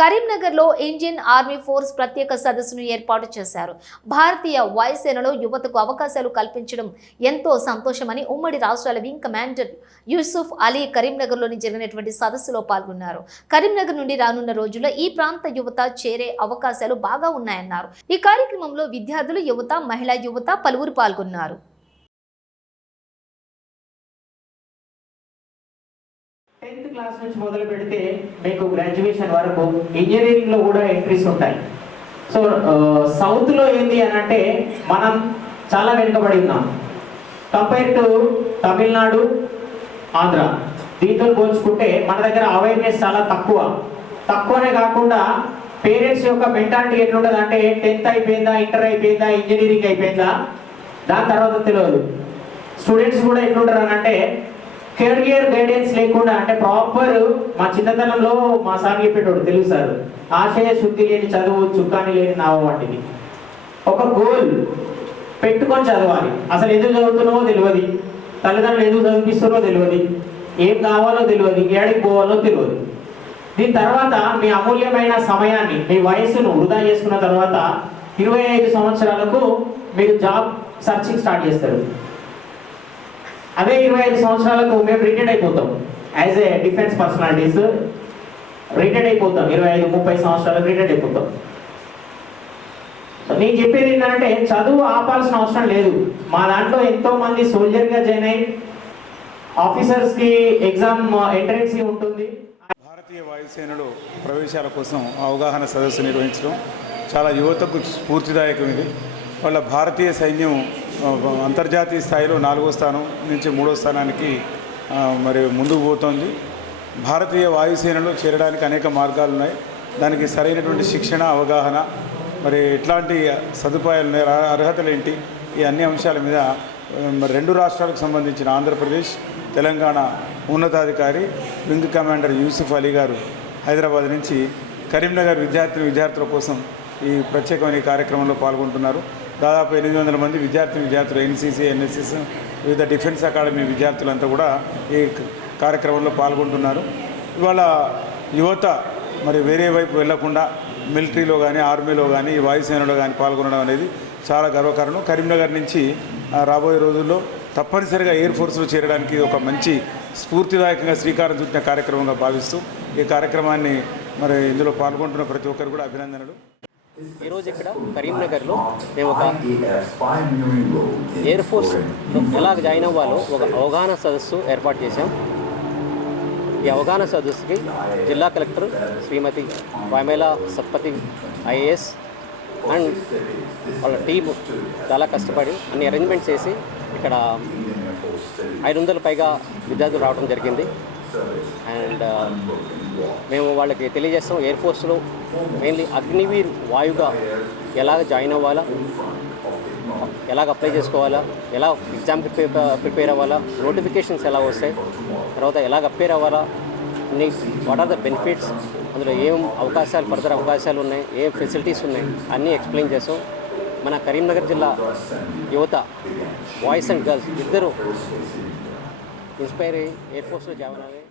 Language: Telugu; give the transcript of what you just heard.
కరీంనగర్లో ఇండియన్ ఆర్మీ ఫోర్స్ ప్రత్యేక సదస్సును ఏర్పాటు చేశారు. భారతీయ వాయుసేనలో యువతకు అవకాశాలు కల్పించడం ఎంతో సంతోషమని ఉమ్మడి రాష్ట్రాల వింగ్ కమాండర్ యూసుఫ్ అలీ కరీంనగర్లోని జరిగినటువంటి సదస్సులో పాల్గొన్నారు. కరీంనగర్ నుండి రానున్న రోజుల్లో ఈ ప్రాంత యువత చేరే అవకాశాలు బాగా ఉన్నాయన్నారు. ఈ కార్యక్రమంలో విద్యార్థులు యువత మహిళా యువత పలువురు పాల్గొన్నారు. క్లాస్ నుంచి మొదలు పెడితే మీకు గ్రాడ్యుయేషన్ వరకు ఇంజనీరింగ్లో కూడా ఎంట్రీస్ ఉంటాయి. సో సౌత్ uh, లో ఏంది అని అంటే మనం చాలా వెనుకబడి ఉన్నాం. కంపేర్ టు తమిళనాడు ఆంధ్ర దీంతో పోల్చుకుంటే మన దగ్గర అవేర్నెస్ చాలా తక్కువ. తక్కువనే కాకుండా పేరెంట్స్ యొక్క మెంటాలిటీ ఎట్లుంటుంది అంటే టెన్త్ అయిపోయిందా ఇంటర్ అయిపోయిందా ఇంజనీరింగ్ అయిపోయిందా? దాని తర్వాత తెలియదు. స్టూడెంట్స్ కూడా ఎట్లుంటారు అని అంటే కెరియర్ గైడెన్స్ లేకుండా అంటే ప్రాపర్ మా చిన్నతనంలో మా సార్ చెప్పేటోడు తెలుగు సార్. ఆశయ శుద్ధి లేని చదువు చుక్కాని లేని నావ వంటిది. ఒక గోల్ పెట్టుకొని చదవాలి. అసలు ఎందుకు చదువుతున్నావో తెలియదు. తల్లిదండ్రులు ఎందుకు చదివిస్తున్నారో తెలియదు. ఏం కావాలో తెలియదు. ఏడికి పోవాలో తెలియదు. దీని తర్వాత మీ అమూల్యమైన సమయాన్ని మీ వయస్సును వృధా చేసుకున్న తర్వాత ఇరవై ఐదు సంవత్సరాలకు మీరు జాబ్ సర్చింగ్ స్టార్ట్ చేస్తారు. అదే ఇరవై ఐదు సంవత్సరాలకు మేము రిటైర్డ్ అయిపోతాం. As a defence personalities retired అయిపోతాం. ఇరవై ఐదు ముప్పై సంవత్సరాలకు రిటైర్డ్ అయిపోతాం. నేను చెప్పేది ఏంటంటే చదువు ఆపాల్సిన అవసరం లేదు. మా దాంట్లో ఎంతో మంది సోల్జర్గా జాయిన్ అయ్యి ఆఫీసర్స్కి ఎగ్జామ్ ఎంట్రెన్స్ ఉంటుంది. భారతీయ వాయుసేనలో ప్రవేశాల కోసం అవగాహన సదస్సు నిర్వహించడం చాలా యువతకు స్ఫూర్తిదాయకం ఇది వాళ్ళ భారతీయ సైన్యం అంతర్జాతీయ స్థాయిలో నాలుగో స్థానం నుంచి మూడో స్థానానికి మరి ముందుకు పోతోంది. భారతీయ వాయుసేనలో చేరడానికి అనేక మార్గాలు ఉన్నాయి. దానికి సరైనటువంటి శిక్షణ అవగాహన మరి ఎట్లాంటి సదుపాయాలు ఉన్నాయి అర్హతలు ఏంటి ఈ అన్ని అంశాల మీద రెండు రాష్ట్రాలకు సంబంధించిన ఆంధ్రప్రదేశ్ తెలంగాణ ఉన్నతాధికారి వింగ్ కమాండర్ యూసుఫ్ అలీ గారు హైదరాబాద్ నుంచి కరీంనగర్ విద్యార్థి విద్యార్థుల కోసం ఈ ప్రత్యేకమైన కార్యక్రమంలో పాల్గొంటున్నారు. దాదాపు ఎనిమిది వందల మంది విద్యార్థి విద్యార్థులు ఎన్సీసీ ఎన్ఎస్ఎస్ వివిధ డిఫెన్స్ అకాడమీ విద్యార్థులంతా కూడా ఈ కార్యక్రమంలో పాల్గొంటున్నారు. ఇవాళ యువత మరి వేరే వైపు వెళ్ళకుండా మిలిటరీలో కానీ ఆర్మీలో కానీ ఈ వాయుసేనలో కానీ పాల్గొనడం అనేది చాలా గర్వకారణం. కరీంనగర్ నుంచి రాబోయే రోజుల్లో తప్పనిసరిగా ఎయిర్ ఫోర్స్లో చేరడానికి ఒక మంచి స్ఫూర్తిదాయకంగా శ్రీకారం చుట్టిన కార్యక్రమంగా భావిస్తూ ఈ కార్యక్రమాన్ని మరి ఇందులో పాల్గొంటున్న ప్రతి ఒక్కరు కూడా అభినందనలు. ఈరోజు ఇక్కడ కరీంనగర్లో మేము ఒక ఎయిర్ ఫోర్స్ ఎలా జాయిన్ అవ్వాలో ఒక అవగాహన సదస్సు ఏర్పాటు చేశాం. ఈ అవగాహన సదస్సుకి జిల్లా collector Shrimati Vamela Satpathy IAS and వాళ్ళ టీము చాలా కష్టపడి అన్ని అరేంజ్మెంట్స్ చేసి ఇక్కడ ఐదు వందల పైగా విద్యార్థులు రావడం జరిగింది. అండ్ um, మేము వాళ్ళకి తెలియజేస్తాం ఎయిర్ ఫోర్స్లో మెయిన్లీ అగ్నివీర్ వాయుగా ఎలాగ జాయిన్ అవ్వాలా? ఎలాగ అప్లై చేసుకోవాలా? ఎలా ఎగ్జామ్కి ప్రిపేర్ అవ్వాలా? నోటిఫికేషన్స్ ఎలా వస్తాయి? తర్వాత ఎలాగ అపేర్ అవ్వాలా? అన్ని వాట్ ఆర్ ద బెనిఫిట్స్ అందులో ఏం అవకాశాలు ఫర్దర్ అవకాశాలు ఉన్నాయి? ఏం ఫెసిలిటీస్ ఉన్నాయి? అన్నీ ఎక్స్ప్లెయిన్ చేస్తాం. మన కరీంనగర్ జిల్లా యువత బాయ్స్ అండ్ గర్ల్స్ ఇద్దరు ఇన్స్పైర్ అయ్యి ఎయిర్ ఫోర్స్లో జాయిన్ అయ్యి